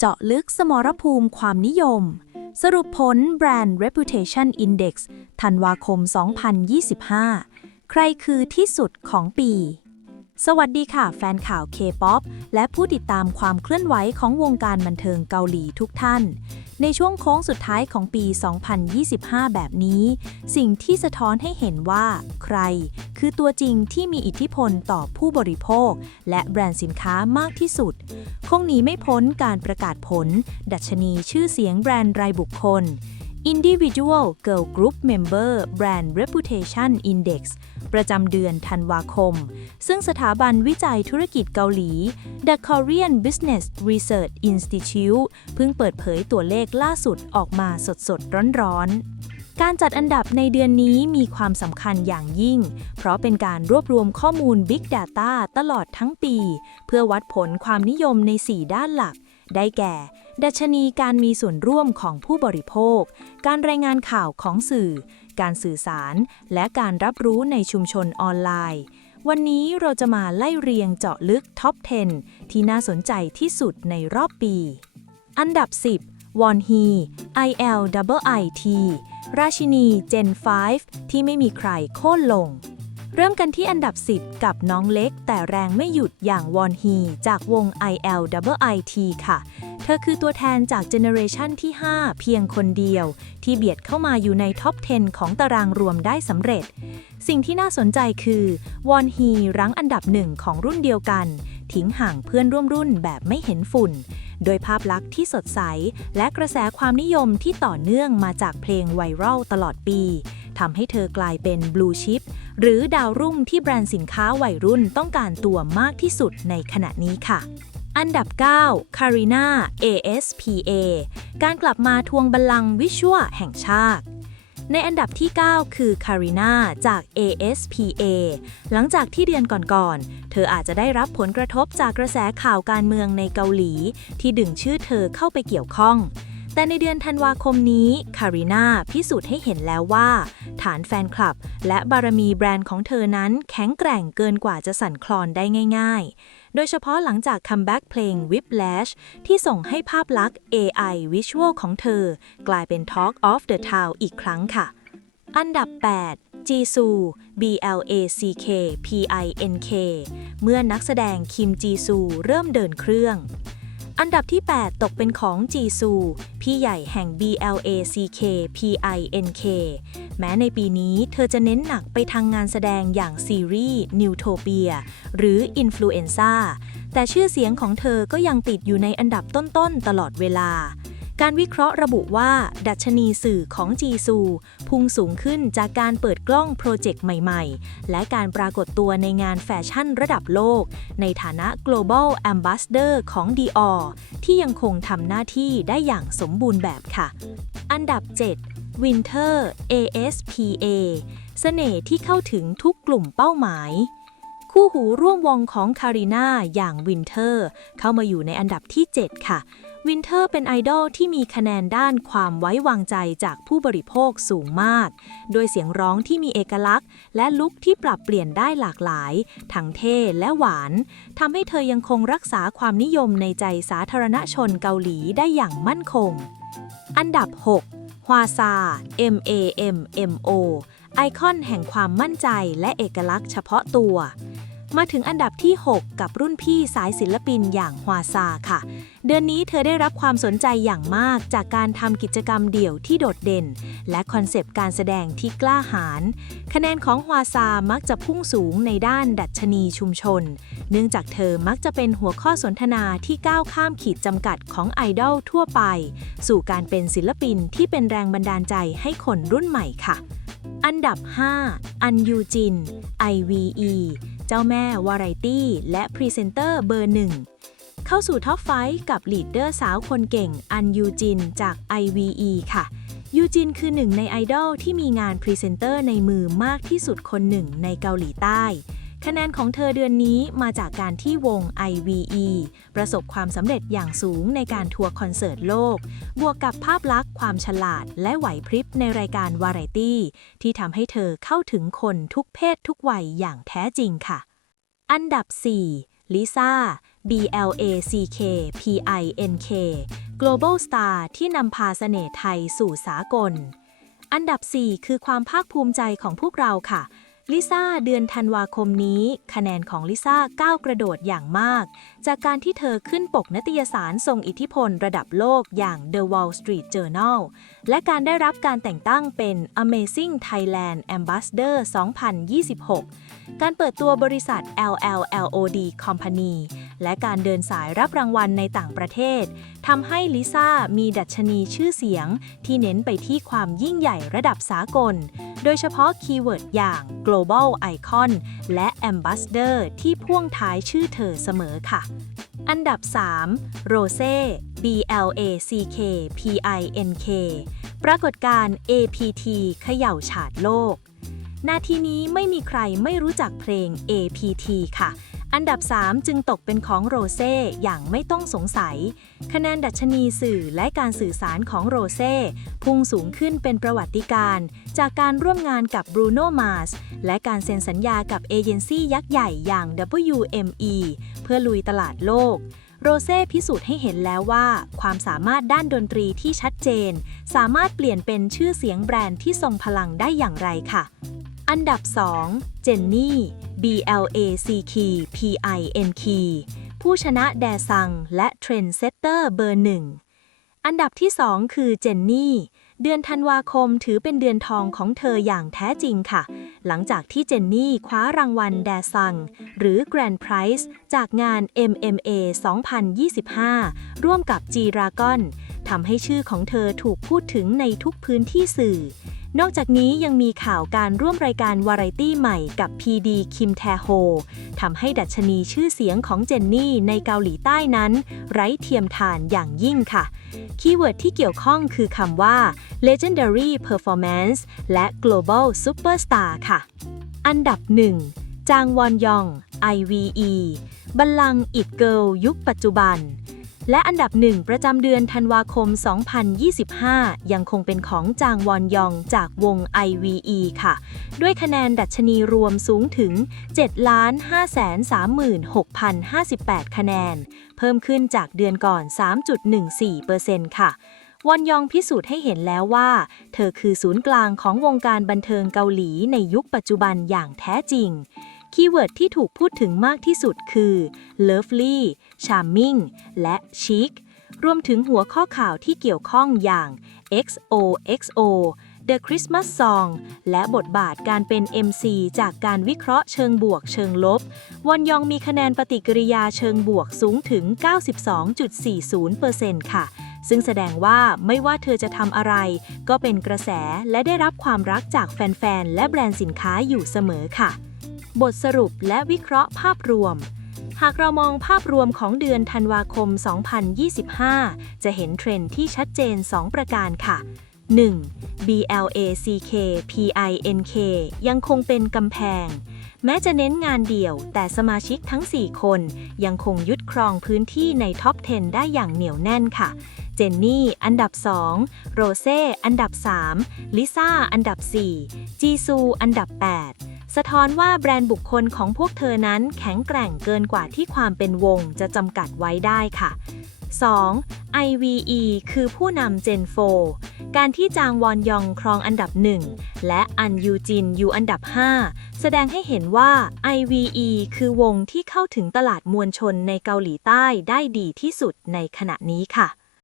เจาะลึกสมรภูมิความนิยม สรุปผล Brand Reputation Index ธันวาคม 2025 ใครคือที่สุดของปี สวัสดีค่ะ แฟนข่าว K-POP และผู้ติดตามความเคลื่อนไหวของวงการบันเทิงเกาหลีทุกท่าน ในช่วงโค้งสุดท้ายของปี 2025 แบบนี้ สิ่งที่สะท้อนให้เห็นว่า ใคร คือตัวจริงที่มีอิทธิพลต่อผู้บริโภค และแบรนด์สินค้ามากที่สุด คงหนีไม่พ้นการประกาศผล ดัชนีชื่อเสียงแบรนด์รายบุคคล Individual Girl Group Member Brand Reputation Index ประจำเดือนธันวาคม ซึ่งสถาบันวิจัยธุรกิจเกาหลี The Korean Business Research Institute เพิ่งเปิดเผยตัวเลขล่าสุดออกมาสดๆ ร้อนๆการจัดอันดับในเดือนนี้มีความสำคัญอย่างยิ่ง เพราะเป็นการรวบรวมข้อมูล Big Data ตลอดทั้งปี เพื่อวัดผลความนิยมใน 4 ด้านหลัก ได้แก่ ดัชนีการมีส่วนร่วมของผู้บริโภค การรายงานข่าวของสื่อ การสื่อสาร และการรับรู้ในชุมชนออนไลน์ วันนี้เราจะมาไล่เรียงเจาะลึกท็อป 10 ที่น่าสนใจที่สุดในรอบปี อันดับ 10 วอนฮี ILIT ราชินี Gen 5 ที่ไม่มีใครโค่นลง เริ่มกันที่อันดับ 10 กับน้องเล็ก แต่แรงไม่หยุดอย่างวอนฮีจากวง ILIT ค่ะ เธอคือตัวแทนจากเจเนอเรชันที่ 5 เพียงคนเดียว ที่เบียดเข้ามาอยู่ในท็อป 10 ของตารางรวมได้สำเร็จ สิ่งที่น่าสนใจคือ วอนฮีรั้งอันดับหนึ่งของรุ่นเดียวกัน ทิ้งห่างเพื่อนร่วมรุ่นแบบไม่เห็นฝุ่น โดยภาพลักษณ์ที่สดใส และกระแสความนิยมที่ต่อเนื่องมาจากเพลงไวรัลตลอดปีทำให้เธอกลายเป็นบลูชิป หรือดาวรุ่งที่แบรนด์สินค้าวัยรุ่นต้องการตัวมากที่สุดในขณะนี้ค่ะ อันดับ 9 Carina ASPA การกลับมาทวงบัลลังก์วิชวลแห่งชาติในอันดับที่ 9 คือ Carina จาก ASPA หลังจากที่เดือนก่อนๆ เธออาจจะได้รับผลกระทบจากกระแสข่าวการเมืองในเกาหลี ที่ดึงชื่อเธอเข้าไปเกี่ยวข้อง แต่ในเดือนธันวาคมนี้คาริน่าพิสูจน์ให้เห็นแล้วว่า ฐานแฟนคลับ และบารมีแบรนด์ของเธอนั้นแข็งแกร่งเกินกว่าจะสั่นคลอนได้ง่าย ๆ โดยเฉพาะหลังจากคัมแบ็กเพลง Whiplash ที่ส่งให้ภาพลักษณ์ AI Visual ของเธอ กลายเป็น Talk of the Town อีกครั้งค่ะ อันดับ 8จีซู B L A C K P I N K เมื่อนักแสดงคิมจีซูเริ่มเดินเครื่อง อันดับที่ 8 ตกเป็นของจีซู พี่ใหญ่แห่ง BLACK PINK แม้ในปีนี้เธอจะเน้นหนักไปทางงานแสดงอย่างซีรีส์นิวโทเปียหรือ Influenza แต่ชื่อเสียงของเธอก็ยังติดอยู่ในอันดับต้นๆตลอดเวลา การวิเคราะห์ระบุว่า ดัชนีสื่อของจีซู พุ่งสูงขึ้นจากการเปิดกล้องโปรเจกต์ใหม่ๆ และการปรากฏตัวในงานแฟชั่นระดับโลก ในฐานะ global ambassador ของ Dior ที่ยังคงทำหน้าที่ได้อย่างสมบูรณ์แบบค่ะ อันดับ 7 Winter ASPA เสน่ห์ที่เข้าถึงทุกกลุ่มเป้าหมายคู่หูร่วมวงของคาริน่าอย่างวินเทอร์ เข้ามาอยู่ในอันดับที่ 7 ค่ะ วินเทอร์เป็นไอดอลที่มีคะแนนด้านความไว้วางใจจากผู้บริโภคสูงมาก โดยเสียงร้องที่มีเอกลักษณ์ และลุคที่ปรับเปลี่ยนได้หลากหลาย ทั้งเท่และหวาน ทำให้เธอยังคงรักษาความนิยมในใจสาธารณชนเกาหลีได้อย่างมั่นคง อันดับ 6 ฮวาซา M A M M O ไอคอนแห่งความมั่นใจและเอกลักษณ์เฉพาะตัว มาถึงอันดับที่ 6 กับรุ่นพี่สายศิลปินอย่างฮวาซาค่ะ เดือนนี้เธอได้รับความสนใจอย่างมากจากการทำกิจกรรมเดี่ยวที่โดดเด่น และคอนเซปต์การแสดงที่กล้าหาญคะแนนของฮวาซามักจะพุ่งสูงในด้านดัชนีชุมชน เนื่องจากเธอมักจะเป็นหัวข้อสนทนาที่ก้าวข้ามขีดจำกัดของไอดอลทั่วไป สู่การเป็นศิลปินที่เป็นแรงบันดาลใจให้คนรุ่นใหม่ค่ะ อันดับ 5 อันยูจิน IVE เจ้าแม่วาไรตี้ และพรีเซนเตอร์เบอร์หนึ่ง เข้าสู่ท็อปไฟกับลีดเดอร์สาวคนเก่งอันยูจินจาก IVE ค่ะ ยูจินคือหนึ่งในไอดอลที่มีงานพรีเซนเตอร์ในมือมากที่สุดคนหนึ่งในเกาหลีใต้ คะแนนของเธอเดือนนี้มาจากการที่วง IVE ประสบความสำเร็จอย่างสูงในการทัวร์คอนเสิร์ตโลก บวกกับภาพลักษณ์ความฉลาดและไหวพริบในรายการวาไรตี้ ที่ทำให้เธอเข้าถึงคนทุกเพศทุกวัยอย่างแท้จริงค่ะ อันดับ 4 ลิซ่า B L A C K P I N K Global Star ที่นำพาเสน่ห์ไทยสู่สากล อันดับ 4 คือความภาคภูมิใจของพวกเราค่ะ ลิซ่าเดือนธันวาคมนี้ คะแนนของลิซ่าก้าวกระโดดอย่างมาก จากการที่เธอขึ้นปกนิตยสารทรงอิทธิพลระดับโลกอย่าง The Wall Street Journal และการได้รับการแต่งตั้งเป็น Amazing Thailand Ambassador 2026 การเปิดตัวบริษัท LLLOD Company และการเดินสายรับรางวัลในต่างประเทศทำให้ลิซ่ามีดัชนีชื่อเสียง ที่เน้นไปที่ความยิ่งใหญ่ระดับสากล โดยเฉพาะคีย์เวิร์ดอย่าง global icon และ ambassador ที่พ่วงท้ายชื่อเธอเสมอค่ะ อันดับ 3 Rose B L A C K P I N K ปรากฏการ์ APT เขย่าฉาดโลก นาทีนี้ไม่มีใครไม่รู้จักเพลง APT ค่ะ อันดับ 3 จึงตกเป็นของโรเซ่อย่างไม่ต้องสงสัย คะแนนดัชนีสื่อและการสื่อสารของโรเซ่พุ่งสูงขึ้นเป็นประวัติการณ์จากการร่วมงานกับบรูโนมาสและการเซ็นสัญญากับเอเจนซี่ยักษ์ใหญ่อย่าง WME เพื่อลุยตลาดโลกโรเซ่พิสูจน์ให้เห็นแล้วว่า ความสามารถด้านดนตรีที่ชัดเจน สามารถเปลี่ยนเป็นชื่อเสียงแบรนด์ที่ทรงพลังได้อย่างไรค่ะ อันดับ 2 เจนนี่ B L A C K P I N K ผู้ชนะแดซังและเทรนเซตเตอร์เบอร์หนึ่ง อันดับที่ 2 คือเจนนี่ เดือนธันวาคมถือเป็นเดือนทองของเธออย่างแท้จริงค่ะ หลังจากที่เจนนี่คว้ารางวัลแดซัง หรือ Grand Prize จากงาน MMA 2025 ร่วมกับ G Dragon ทำให้ชื่อของเธอถูกพูดถึงในทุกพื้นที่สื่อ นอกจากนี้ยังมีข่าวการร่วมรายการวาไรตี้ใหม่กับ PD คิมแทโฮทำให้ดัชนีชื่อเสียงของเจนนี่ในเกาหลีใต้นั้น ไร้เทียมทานอย่างยิ่งค่ะ คีย์เวิร์ดที่เกี่ยวข้องคือคำว่า legendary performance และ global superstar ค่ะ อันดับ 1 จางวอนยอง IVE บัลลังก์อิดเกิลยุคปัจจุบัน และอันดับหนึ่งประจำเดือนธันวาคม 2025 ยังคงเป็นของจางวอนยองจากวง IVE ค่ะ ด้วยคะแนนดัชนีรวมสูงถึง 7,536,058 คะแนน เพิ่มขึ้นจากเดือนก่อน 3.14%ค่ะวอนยองพิสูจน์ให้เห็นแล้วว่า เธอคือศูนย์กลางของวงการบันเทิงเกาหลีในยุคปัจจุบันอย่างแท้จริง คีย์เวิร์ดที่ถูกพูดถึงมากที่สุดคือ lovely charming และ chic รวมถึงหัวข้อข่าวที่เกี่ยวข้องอย่าง XOXO The Christmas Song และบทบาทการเป็น MC จากการวิเคราะห์เชิงบวกเชิงลบ วอนยองมีคะแนนปฏิกิริยาเชิงบวกสูงถึง 92.40%ค่ะ ซึ่งแสดงว่าไม่ว่าเธอจะทำอะไร ก็เป็นกระแสและได้รับความรักจากแฟน ๆ และแบรนด์สินค้าอยู่เสมอค่ะ บทสรุปและวิเคราะห์ภาพรวม หากเรามองภาพรวมของเดือนธันวาคม 2025 จะเห็นเทรนด์ที่ชัดเจน 2 ประการค่ะ 1. BLACK PINK ยังคงเป็นกำแพง แม้จะเน้นงานเดี่ยว แต่สมาชิกทั้ง 4 คน ยังคงยึดครองพื้นที่ในท็อป 10 ได้อย่างเหนียวแน่นค่ะ เจนนี่ อันดับ 2 โรเซ่ อันดับ 3 ลิซ่า อันดับ 4 จีซู อันดับ 8 สะท้อนว่าแบรนด์บุคคลของพวกเธอนั้นแข็งแกร่งเกินกว่าที่ความเป็นวงจะจำกัดไว้ได้ค่ะ 2. IVE คือผู้นำ Gen 4 การที่จางวอนยองครองอันดับ 1 และอันยูจินอยู่อันดับ 5 แสดงให้เห็นว่า IVE คือวงที่เข้าถึงตลาดมวลชนในเกาหลีใต้ได้ดีที่สุดในขณะนี้ค่ะ